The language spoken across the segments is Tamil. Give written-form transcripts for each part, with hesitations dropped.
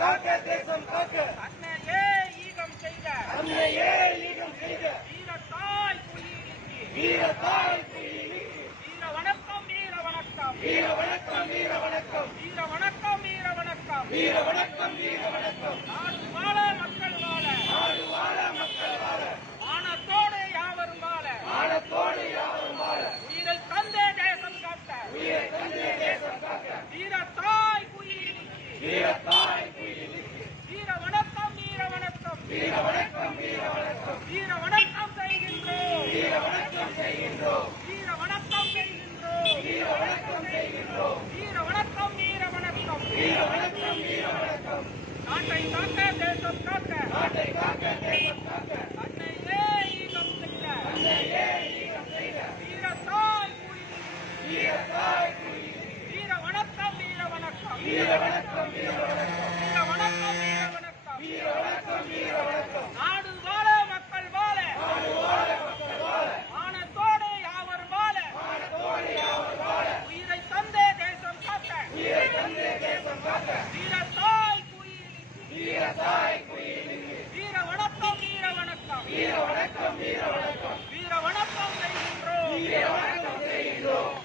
காக்க தேசம் காக்க அன்னையே ஈகம் செய்த அன்னையே ஈகம் செய்த வீரத்தாய் குயிலிக்கு வீரத்தாய் குயிலிக்கு வீர வணக்கம் வீர வணக்கம் வீர வணக்கம் வீர வணக்கம் வீர வணக்கம் வீர வணக்கம் வீர வணக்கம் வீர வணக்கம் நாடு வாழ மக்கள் வாழ நாடு வாழ மக்கள் வாழ மானத்தோடு யாவரும் வாழ மானத்தோடு யாவரும் வாழ உயிரை தந்தே தேசம் காக்க உயிரை தந்தே தேசம் காக்க வீரத்தாய் குயிலிக்கு வீரத்தாய் குயிலிக்கு வீர வணக்கம் வீர வணக்கம் வீர வணக்கம் வீர வணக்கம் வீர வணக்கம் செய்கின்றோம் வீர வணக்கம் செய்கின்றோம் வீர வணக்கம் செய்கின்றோம் வீர வணக்கம் செய்கின்றோம் வீர வணக்கம் வீர வணக்கம் வீர வணக்கம் வீர வணக்கம் நாட்டை காக்க தேசம் காக்க நாட்டை காக்க தேசம் காக்க அன்னையே ஈகம் செய்த அன்னையே ஈகம் செய்த வீரத்தாய் குயிலிக்கு வீரத்தாய் குயிலிக்கு வீர வணக்கம் வீர வணக்கம் வீர வணக்கம் வீர வணக்கம் வீர வணக்கம் வீர வணக்கம் வீர வணக்கம் வீர வணக்கம் நாடு வாழ மக்கள் வாழ நாடு வாழ மக்கள் வாழ மானத்தோடு யாவரும் வாழ மானத்தோடு யாவரும் வாழ உயிரை தந்தே தேசம் காக்க உயிரை தந்தே தேசம் காக்க வீரத்தாய் குயிலிக்கு வீரத்தாய் குயிலிக்கு வீர வணக்கம் வீர வணக்கம் வீர வணக்கம் வீர வணக்கம் வீர வணக்கம் செய்கின்றோம் வீர வணக்கம் செய்கின்றோம்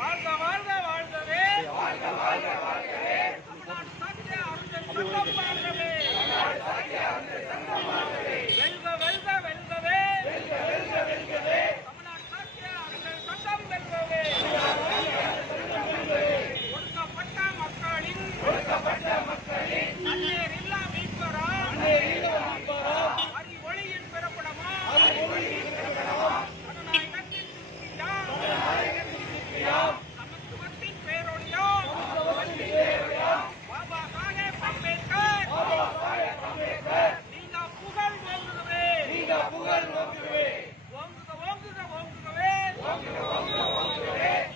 வாழ்க வாழ்க வாழ்கவே வாழ்க வாழ்க வாழ்கவே தமிழ்நாடு சாகிய அறிஞர் சங்கம் வாழ்கவே வெல்க வெல்க வெல்கவே வெல்க வெல்க வெல்கவே தமிழ்நாடு சாகிய அறிஞர் சங்கம் வெல்கவே ஒடுக்கப்பட்ட மக்களின் ஒடுக்கப்பட்ட மக்களின் தண்ணீர் இல்லா மீட்பரா அறி ஒளியின் பிறப்பிடமா ஜனநாயகத்தின் சிற்பியாம் சமத்துவத்தின் பேரொழியாம் பாபா சாஹேப் அம்பேத்கர் நீங்க புகழ் ஓங்குகவே நீங்க புகழ் நோக்குவே ஓங்குக ஓங்குக ஓங்குகவே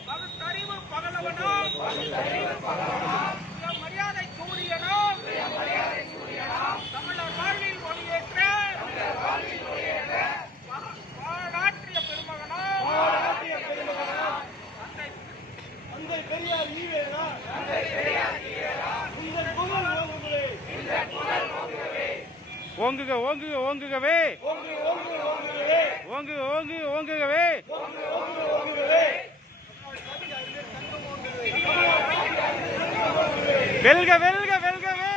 பகுத்தறிவு பகலவனாம் மரியாதை கூறியனாம் தமிழர் வாழ்வில் ஒளியேற்ற பாடாற்றிய பெருமகனாம் பாராட்டிய பெருமகனாம் தந்தை தந்தை பெரியார் ஈவேரா உங்கள் புகழ் ஓங்குகளே ஓங்குக ஓங்குக ஓங்குகவே ஓங்கு ஓங்கு ஓங்குகளே ஓங்கு ஓங்கு ஓங்குகவே ஓங்கு ஓங்கு ஓங்குகளே வெல்க வெல்க வெல்கவே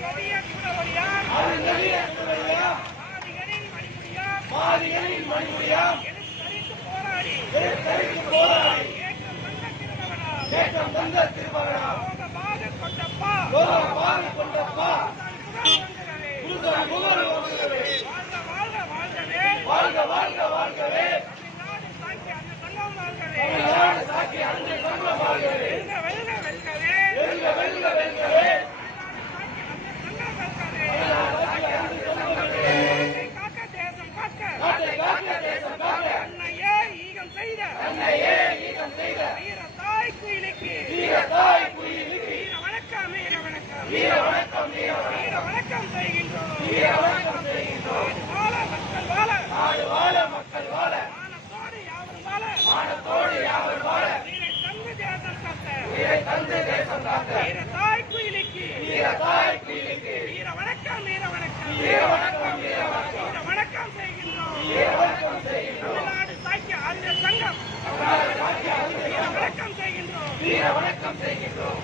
நதிய குணவழியாம் அது நெறிய துணையாம் ஆதிகளின் மணிமுடியாம் மாதிகளின் மணிமுடியாம் எழுத்தறிந்து போராடி எழுத்தறிந்து போராடி ஏற்றம் வந்த திருமகனாம் ஏற்றம் தந்த திருமகனாம் லோகமாக கொண்டப்பா லோகமாக கொண்டப்பா புகழ் புகழ் ஓங்குகளே வாழ்க வாழ்க வாழ்கவே வாழ்க வாழ்க வாழ்கவே தமிழ்நாடு சாக்கி அந்த சங்கம் வாழ்கவே தமிழ்நாடு சாக்கி அன்னை சங்கம் வாழ்கவே வெல்க வெல்க வெல்கவே வெல்க வெல்க வெல்கவே நாட்டை காக்க தேசம் காக்க நாட்டை காக்க தேசம் காக்க அன்னையே ஈகம் செய்த அன்னையே ஈகம் செய்த வீரத்தாய் குயிலுக்கு வீரத்தாய் குயிலுக்கு வீர வணக்கம் வீர வணக்கம் வீர வணக்கம் வீர வணக்கம் வீர வணக்கம் செய்கின்றோம் வீர வணக்கம் செய்கின்றோம் வாழ மக்கள் வாழ நாடு வாழ மக்கள் வாழ மானத்தோடு யாவரும் வாழ மானத்தோடு யாவர் வாழ வீரை தந்து தேசம் காக்க வீரை தந்து தேசம் காக்க வீரத்தாய் குயிலுக்கு வீரத்தாய் குயிலுக்கு வீர வணக்கம் வீர வணக்கம் வீர வணக்கம் வீர வணக்கம் வீர வணக்கம் செய்கின்றோம் வீர வணக்கம் செய்கின்றோம் தமிழ்நாடு சாக்கிய அறிஞர் சங்கம் வீர வணக்கம் செய்கின்றோம் வீர வணக்கம் செய்கின்றோம்